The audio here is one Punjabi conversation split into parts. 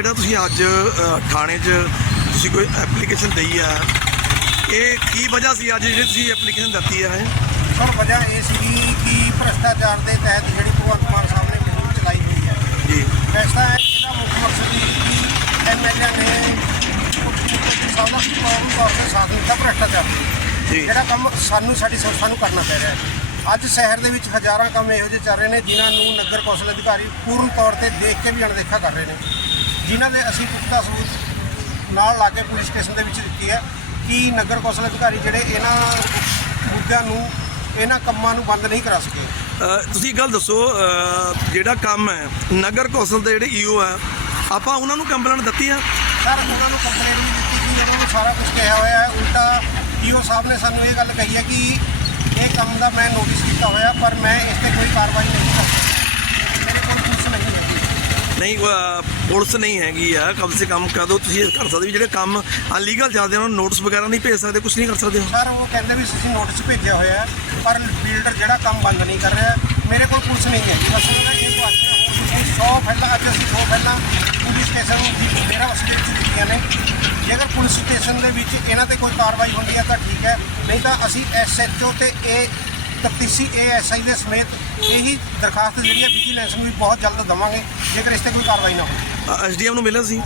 ਜਿਹੜਾ ਤੁਸੀਂ ਅੱਜ ਥਾਣੇ 'ਚ ਤੁਸੀਂ ਕੋਈ ਐਪਲੀਕੇਸ਼ਨ ਦਈ ਆ ਇਹ ਕੀ ਵਜ੍ਹਾ ਸੀ ਅੱਜ ਜਿਹੜੀ ਤੁਸੀਂ ਐਪਲੀਕੇਸ਼ਨ ਦਿੱਤੀ ਹੈ ਸਰ ਵਜ੍ਹਾ ਇਹ ਸੀਗੀ ਕਿ ਭ੍ਰਸ਼ਟਾਚਾਰ ਦੇ ਤਹਿਤ ਜਿਹੜੀ ਭਗਵੰਤ ਮਾਨ ਸਾਹਿਬ ਨੇ ਮੁਹਿੰਮ ਚਲਾਈ ਹੋਈ ਹੈ। ਜੀ। ਕਿ ਇਹਦਾ ਮੁੱਖ ਮਕਸਦ ਇਹ ਕਿ ਐਮਐਲਏ ਨੇ ਸਾਡਾ ਕੌਮ ਤੇ ਸਾਥ ਦਿੱਤਾ ਭ੍ਰਸ਼ਟਾਚਾਰ ਜੀ। ਜਿਹੜਾ ਕੰਮ ਸਾਨੂੰ ਸਾਡੀ ਸੰਸਥਾ ਨੂੰ ਕਰਨਾ ਪੈ ਰਿਹਾ ਹੈ। ਅੱਜ ਸ਼ਹਿਰ ਦੇ ਵਿੱਚ ਹਜ਼ਾਰਾਂ ਕੰਮ ਇਹੋ ਜਿਹੇ ਚੱਲ ਰਹੇ ਨੇ ਜਿਨ੍ਹਾਂ ਨੂੰ ਨਗਰ ਕੌਂਸਲ ਅਧਿਕਾਰੀ ਪੂਰਨ ਤੌਰ ਤੇ ਦੇਖ ਕੇ ਵੀ ਅਣਦੇਖਾ ਕਰ ਰਹੇ ਨੇ। ਜਿਨ੍ਹਾਂ ਦੇ ਅਸੀਂ ਪੁਖਤਾ ਸਬੂਤ ਨਾਲ ਲਾ ਕੇ ਪੁਲਿਸ ਸਟੇਸ਼ਨ ਦੇ ਵਿੱਚ ਦਿੱਤੀ ਹੈ ਕਿ ਨਗਰ ਕੌਂਸਲ ਅਧਿਕਾਰੀ ਜਿਹੜੇ ਇਹਨਾਂ ਮੁੱਦਿਆਂ ਨੂੰ ਇਹਨਾਂ ਕੰਮਾਂ ਨੂੰ ਬੰਦ ਨਹੀਂ ਕਰਾ ਸਕੇ। ਤੁਸੀਂ ਇੱਕ ਗੱਲ ਦੱਸੋ ਜਿਹੜਾ ਕੰਮ ਹੈ ਨਗਰ ਕੌਂਸਲ ਦੇ ਜਿਹੜੇ ਈਓ ਆ ਆਪਾਂ ਉਹਨਾਂ ਨੂੰ ਕੰਪਲੇਂਟ ਦਿੱਤੀ ਆ ਸਰ ਉਹਨਾਂ ਨੂੰ ਕੰਪਲੇਂਟ ਵੀ ਦਿੱਤੀ ਕਿ ਉਹਨਾਂ ਨੂੰ ਸਾਰਾ ਕੁਝ ਕਿਹਾ ਹੋਇਆ ਹੈ। ਉਲਟਾ ਈਓ ਸਾਹਿਬ ਨੇ ਸਾਨੂੰ ਇਹ ਗੱਲ ਕਹੀ ਹੈ ਕਿ ਇਹ ਕੰਮ ਦਾ ਮੈਂ ਨੋਟਿਸ ਕੀਤਾ ਹੋਇਆ ਪਰ ਮੈਂ ਇਸ ਤੇ ਕੋਈ ਕਾਰਵਾਈ ਨਹੀਂ ਕਰ ਸਕਦਾ ਮੇਰੇ ਕੋਲ ਕੁਝ ਨਹੀਂ ਹੈ ਨਹੀਂ ਪੁਲਿਸ ਨਹੀਂ ਹੈਗੀ ਆ, ਕਮ ਸੇ ਕਮ ਕਦੋਂ ਤੁਸੀਂ ਕਰ ਸਕਦੇ ਵੀ ਜਿਹੜੇ ਕੰਮ ਅਨਲੀਗਲ ਚੱਲਦੇ ਉਹਨਾਂ ਨੂੰ ਨੋਟਿਸ ਵਗੈਰਾ ਨਹੀਂ ਭੇਜ ਸਕਦੇ ਕੁਝ ਨਹੀਂ ਕਰ ਸਕਦੇ ਸਰ, ਉਹ ਕਹਿੰਦੇ ਵੀ ਅਸੀਂ ਨੋਟਿਸ ਭੇਜਿਆ ਹੋਇਆ ਪਰ ਬਿਲਡਰ ਜਿਹੜਾ ਕੰਮ ਬੰਦ ਨਹੀਂ ਕਰ ਰਿਹਾ, ਮੇਰੇ ਕੋਲ ਪੁਲਿਸ ਨਹੀਂ ਹੈ। ਜੀ ਬਸ ਉਹਨਾਂ ਇਹ ਵਾਸਤੇ ਹੋਰ ਤੁਸੀਂ 100 ਫੈਲਾਂ ਅੱਜ ਅਸੀਂ ਸੌ ਪਹਿਲਾਂ ਪੁਲਿਸ ਸਟੇਸ਼ਨ ਨੂੰ ਮੇਰਾ ਵਸਲੇ ਵਿੱਚ ਦਿੱਤੀਆਂ ਨੇ। ਜੇਕਰ ਪੁਲਿਸ ਸਟੇਸ਼ਨ ਦੇ ਵਿੱਚ ਇਹਨਾਂ ਤੇ ਕੋਈ ਕਾਰਵਾਈ ਹੁੰਦੀ ਹੈ ਤਾਂ ਠੀਕ ਹੈ, ਨਹੀਂ ਤਾਂ ਅਸੀਂ ਐਸਐਚਓ ਤੇ ਇਹ ਤਫਤੀਸ਼ੀ ਏਐਸਆਈ ਦੇ ਸਮੇਤ ਇਹੀ ਦਰਖਾਸਤ ਜਿਹੜੀ ਹੈ ਵਿਜੀਲੈਂਸ ਨੂੰ ਵੀ ਬਹੁਤ ਜਲਦ ਦਵਾਂਗੇ ਜੇਕਰ ਇਸ ਤੇ ਕੋਈ ਕਾਰਵਾਈ ਨਾ ਹੋਵੇ। ਐਸਡੀਐਮ ਨੂੰ ਮਿਲਿਆ ਸੀ?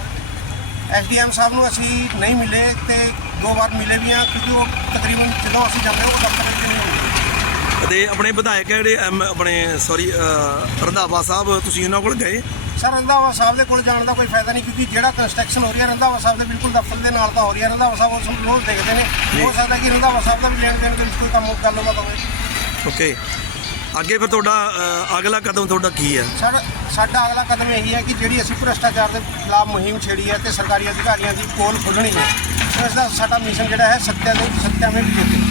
ਐਸਡੀਐਮ ਸਾਹਿਬ ਨੂੰ ਅਸੀਂ ਨਹੀਂ ਮਿਲੇ ਤੇ ਦੋ ਵਾਰ ਮਿਲੇ ਵੀ ਆ ਕਿਉਂਕਿ ਉਹ ਤਕਰੀਬਨ ਜਦੋਂ ਅਸੀਂ ਜਾਂਦੇ ਉਹ ਦਫ਼ਤਰ ਵਿੱਚ ਨਹੀਂ ਹੁੰਦੇ। ਤੇ ਆਪਣੇ ਵਿਧਾਇਕ ਹੈ ਜਿਹੜੇ ਐਮ ਆਪਣੇ ਸੌਰੀ ਰੰਧਾਵਾ ਸਾਹਿਬ ਤੁਸੀਂ ਉਹਨਾਂ ਕੋਲ ਗਏ? ਸਰ ਰੰਧਾਵਾ ਸਾਹਿਬ ਦੇ ਕੋਲ ਜਾਣ ਦਾ ਕੋਈ ਫਾਇਦਾ ਨਹੀਂ ਕਿਉਂਕਿ ਜਿਹੜਾ ਕੰਸਟਰਕਸ਼ਨ ਹੋ ਰਹੀ ਹੈ ਰੰਧਾਵਾ ਸਾਹਿਬ ਦੇ ਬਿਲਕੁਲ ਦਫ਼ਤਰ ਦੇ ਨਾਲ ਤਾਂ ਹੋ ਰਹੀ ਹੈ। ਰੰਧਾਵਾ ਸਾਹਿਬ ਉਸ ਨੂੰ ਰੋਜ਼ ਦੇਖਦੇ ਨੇ। ਹੋ ਸਕਦਾ ਕਿ ਰੰਧਾਵਾ ਸਾਹਿਬ ਦਾ ਵੀ ਲੈਣ ਦੇਣ ਦੇ ਵਿੱਚ ਕੋਈ ਕੰਮ ਗੱਲਬਾਤ ਹੋਵੇ। ਓਕੇ। ਅੱਗੇ ਫਿਰ ਤੁਹਾਡਾ ਅ, ਅਗਲਾ ਕਦਮ ਤੁਹਾਡਾ ਕੀ ਹੈ? ਸਰ ਸਾਡਾ ਅਗਲਾ ਕਦਮ ਇਹੀ ਹੈ ਕਿ ਜਿਹੜੀ ਅਸੀਂ ਭ੍ਰਿਸ਼ਟਾਚਾਰ ਦੇ ਖਿਲਾਫ ਮੁਹਿੰਮ ਛੇੜੀ ਹੈ ਤੇ ਸਰਕਾਰੀ ਅਧਿਕਾਰੀਆਂ ਦੀ ਪੋਲ ਖੋਲ੍ਹਣੀ ਹੈ। ਇਸ ਦਾ ਸਾਡਾ ਮਿਸ਼ਨ ਜਿਹੜਾ ਹੈ ਸੱਤਿਆ ਦੇ ਸੱਤਿਆ ਮੇਂ ਵਿਜੇਤੇ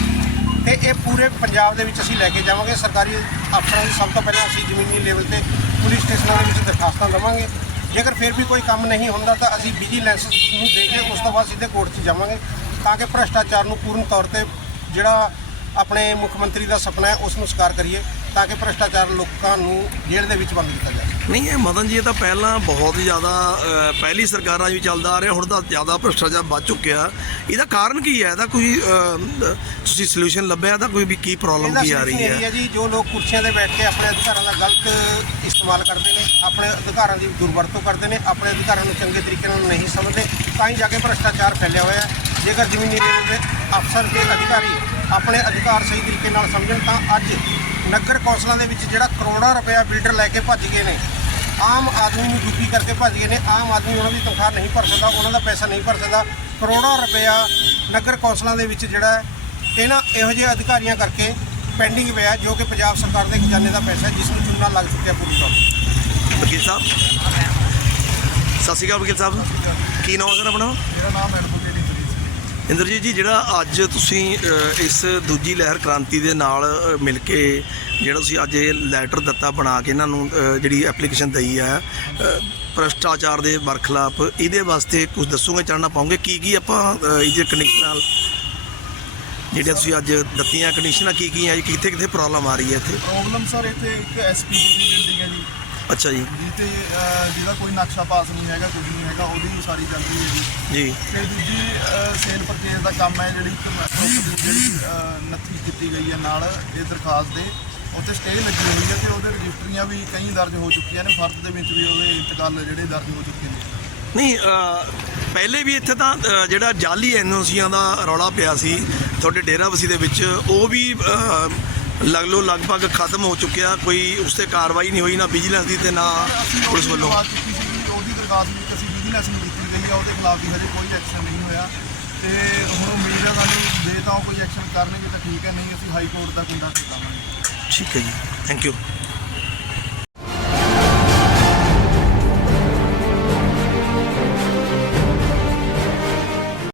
ਤੇ ਇਹ ਪੂਰੇ ਪੰਜਾਬ ਦੇ ਵਿੱਚ ਅਸੀਂ ਲੈ ਕੇ ਜਾਵਾਂਗੇ। ਸਰਕਾਰੀ ਅਫਸਰਾਂ ਦੀ ਸਭ ਤੋਂ ਪਹਿਲਾਂ ਅਸੀਂ ਜ਼ਮੀਨੀ ਲੈਵਲ ਤੇ ਪੁਲਿਸ ਸਟੇਸ਼ਨਾਂ ਦੇ ਵਿੱਚ ਦਰਖਾਸਤਾਂ ਦੇਵਾਂਗੇ। ਜੇਕਰ ਫਿਰ ਵੀ ਕੋਈ ਕੰਮ ਨਹੀਂ ਹੁੰਦਾ ਤਾਂ ਅਸੀਂ ਵਿਜੀਲੈਂਸ ਨੂੰ ਦੇ ਕੇ ਉਸ ਤੋਂ ਬਾਅਦ ਸਿੱਧੇ ਕੋਰਟ 'ਚ ਜਾਵਾਂਗੇ ਤਾਂ ਕਿ ਭ੍ਰਿਸ਼ਟਾਚਾਰ ਨੂੰ ਪੂਰਨ ਤੌਰ ਤੇ ਜਿਹੜਾ ਆਪਣੇ ਮੁੱਖ ਮੰਤਰੀ ਦਾ ਸੁਪਨਾ ਹੈ ਉਸ ਨੂੰ ਸਾਕਾਰ ਕਰੀਏ ਤਾਂ ਕਿ ਭ੍ਰਸ਼ਟਾਚਾਰ ਲੋਕਾਂ ਨੂੰ ਜੇਲ੍ਹ ਦੇ ਵਿੱਚ ਬੰਦ ਕੀਤਾ ਜਾਵੇ ਨਹੀਂ ਇਹ ਮਦਨ ਜੀ ਇਹ ਤਾਂ ਪਹਿਲਾਂ ਬਹੁਤ ਜ਼ਿਆਦਾ ਪਹਿਲੀ ਸਰਕਾਰਾਂ ਵੀ ਚੱਲਦਾ ਆ ਰਿਹਾ ਹੁਣ ਤਾਂ ਜ਼ਿਆਦਾ ਭ੍ਰਸ਼ਟਾਚਾਰ ਵੱਧ ਚੁੱਕਿਆ। ਇਹਦਾ ਕਾਰਨ ਕੀ ਹੈ? ਇਹਦਾ ਕੋਈ ਤੁਸੀਂ ਸੋਲੂਸ਼ਨ ਲੱਭਿਆ ਇਹਦਾ ਕੋਈ ਵੀ ਕੀ ਪ੍ਰੋਬਲਮ ਕੀ ਆ ਰਹੀ ਹੈ? ਜੀ ਜੋ ਲੋਕ ਕੁਰਸੀਆਂ ਤੇ ਬੈਠ ਕੇ ਆਪਣੇ ਅਧਿਕਾਰਾਂ ਦਾ ਗਲਤ ਇਸਤੇਮਾਲ ਕਰਦੇ ਨੇ ਆਪਣੇ ਅਧਿਕਾਰਾਂ ਦੀ ਦੁਰਵਰਤੋਂ ਕਰਦੇ ਨੇ ਆਪਣੇ ਅਧਿਕਾਰਾਂ ਨੂੰ ਚੰਗੇ ਤਰੀਕੇ ਨਾਲ ਨਹੀਂ ਸਮਝਦੇ ਤਾਂ ਹੀ ਜਾ ਕੇ ਭ੍ਰਸ਼ਟਾਚਾਰ ਫੈਲਿਆ ਹੋਇਆ ਹੈ। ਜੇਕਰ ਜ਼ਮੀਨੀ ਲੈਵਲ ਦੇ ਅਫਸਰ ਤੇ ਅਧਿਕਾਰੀ ਆਪਣੇ ਅਧਿਕਾਰ ਸਹੀ ਤਰੀਕੇ ਨਾਲ ਸਮਝਣ ਤਾਂ ਅੱਜ ਨਗਰ ਕੌਂਸਲਾਂ ਦੇ ਵਿੱਚ ਜਿਹੜਾ ਕਰੋੜਾਂ ਰੁਪਇਆ ਬਿਲਡਰ ਲੈ ਕੇ ਭੱਜ ਗਏ ਨੇ ਆਮ ਆਦਮੀ ਨੂੰ ਦੁਖੀ ਕਰਕੇ ਭੱਜ ਗਏ ਨੇ ਆਮ ਆਦਮੀ ਉਹਨਾਂ ਦੀ ਤਨਖਾਹ ਨਹੀਂ ਭਰ ਸਕਦਾ ਉਹਨਾਂ ਦਾ ਪੈਸਾ ਨਹੀਂ ਭਰ ਸਕਦਾ। ਕਰੋੜਾਂ ਰੁਪਇਆ ਨਗਰ ਕੌਂਸਲਾਂ ਦੇ ਵਿੱਚ ਜਿਹੜਾ ਇਹਨਾਂ ਇਹੋ ਜਿਹੇ ਅਧਿਕਾਰੀਆਂ ਕਰਕੇ ਪੈਂਡਿੰਗ ਪਿਆ ਜੋ ਕਿ ਪੰਜਾਬ ਸਰਕਾਰ ਦੇ ਖਜ਼ਾਨੇ ਦਾ ਪੈਸਾ ਹੈ ਜਿਸ ਨੂੰ ਚੁਣਨਾ ਲੱਗ ਚੁੱਕਿਆ ਪੂਰੀ ਤੌਰ ਤੇ ਵਕੀਲ ਸਾਹਿਬ। ਸਤਿ ਸ਼੍ਰੀ ਅਕਾਲ ਵਕੀਲ ਸਾਹਿਬ। ਕੀ ਨਾਮ ਹੈ ਸਰ ਆਪਣਾ? ਮੇਰਾ ਨਾਮ ਐਡਵੋਕੇਟ ਇੰਦਰਜੀਤ ਜੀ ਜਿਹੜਾ ਅੱਜ ਤੁਸੀਂ ਇਸ ਦੂਜੀ ਲਹਿਰ ਕ੍ਰਾਂਤੀ ਦੇ ਨਾਲ ਮਿਲ ਕੇ ਜਿਹੜਾ ਤੁਸੀਂ ਅੱਜ ਇਹ ਲੈਟਰ ਦਿੱਤਾ ਬਣਾ ਕੇ ਇਹਨਾਂ ਨੂੰ ਜਿਹੜੀ ਐਪਲੀਕੇਸ਼ਨ ਦਈ ਹੈ ਅ, ਭ੍ਰਸ਼ਟਾਚਾਰ ਦੇ ਬਰਖਲਾਫ ਇਹਦੇ ਵਾਸਤੇ ਕੁਝ ਦੱਸੋਗੇ ਚਾਹਣਾ ਪਾਉਂਗੇ ਕੀ ਕੀ ਆਪਾਂ ਇਹਦੇ ਕੰਡੀਸ਼ਨ ਨਾਲ ਜਿਹੜੀਆਂ ਤੁਸੀਂ ਅੱਜ ਦਿੱਤੀਆਂ ਕੰਡੀਸ਼ਨਾਂ ਕੀ ਕੀ ਹੈ ਕਿੱਥੇ ਕਿੱਥੇ ਪ੍ਰੋਬਲਮ ਆ ਰਹੀ ਹੈ ਇੱਥੇ? ਪ੍ਰੋਬਲਮ ਸਰ ਇੱਥੇ ਇੱਕ ਐਸਪੀਡੀ ਦੀ ਬਿਲਡਿੰਗ ਹੈ ਜੀ। ਅੱਛਾ ਜੀ। ਜਿੱਤੇ ਜਿਹਦਾ ਕੋਈ ਨਕਸ਼ਾ ਪਾਸ ਨਹੀਂ ਹੈਗਾ ਕੁਝ ਨਹੀਂ ਹੈਗਾ ਉਹਦੀ ਉਸਾਰੀ ਚੱਲ ਰਹੀ ਹੈ ਜੀ। ਜੀ। ਤੇ ਦੂਜੀ ਸੇਲ ਪਰਚੇਜ਼ ਦਾ ਕੰਮ ਹੈ ਜਿਹੜੀ ਜਿਹੜੀ ਅਹ, ਨੱਥੀ ਕੀਤੀ ਗਈ ਹੈ ਨਾਲ ਇਹ ਦਰਖਾਸਤ ਦੇ। ਉੱਤੇ ਸਟੇ ਲੱਗੀ ਹੋਈ ਹੈ ਤੇ ਉਹਦੇ ਰਜਿਸਟਰੀਆਂ ਵੀ ਕਈ ਦਰਜ ਹੋ ਚੁੱਕੀਆਂ ਨੇ ਫਰਦ ਦੇ ਵਿੱਚ ਵੀ ਉਹਦੇ ਇੰਤਕਾਲ ਜਿਹੜੇ ਦਰਜ ਹੋ ਚੁੱਕੇ ਨੇ। ਨਹੀਂ ਪਹਿਲੇ ਵੀ ਇੱਥੇ ਤਾਂ ਅ, ਜਿਹੜਾ ਜਾਲੀ ਐਨਓਸੀਆਂ ਦਾ ਰੌਲਾ ਪਿਆ ਸੀ ਤੁਹਾਡੇ ਡੇਰਾਬੱਸੀ ਦੇ ਵਿੱਚ ਉਹ ਵੀ ਲਗ ਲੋ ਲਗਭਗ ਖਤਮ ਹੋ ਚੁੱਕਿਆ। ਕੋਈ ਉਸ ਤੇ ਕਾਰਵਾਈ ਨਹੀਂ ਹੋਈ, ਨਾ ਵਿਜੀਲੈਂਸ ਦੀ ਤੇ ਨਾ ਪੁਲਿਸ ਵੱਲੋਂ। ਉਹਦੀ ਦਰਖਾਸਤ ਵੀ ਅਸੀਂ ਵਿਜੀਲੈਂਸ ਨੂੰ ਦਿੱਤੀ ਗਈ ਆ ਉਹਦੇ ਖਿਲਾਫ ਵੀ ਹਜੇ ਕੋਈ ਐਕਸ਼ਨ ਨਹੀਂ ਹੋਇਆ ਤੇ ਹੁਣ ਉਮੀਦ ਹੈ ਸਾਨੂੰ ਜੇ ਤਾਂ ਉਹ ਕੋਈ ਐਕਸ਼ਨ ਕਰਨਗੇ ਤਾਂ ਠੀਕ ਹੈ ਨਹੀਂ ਅਸੀਂ ਹਾਈ ਕੋਰਟ ਦਾ ਕੰਡਕਟ ਕਰਾਂਗੇ ਠੀਕ ਹੈ ਜੀ। Thank you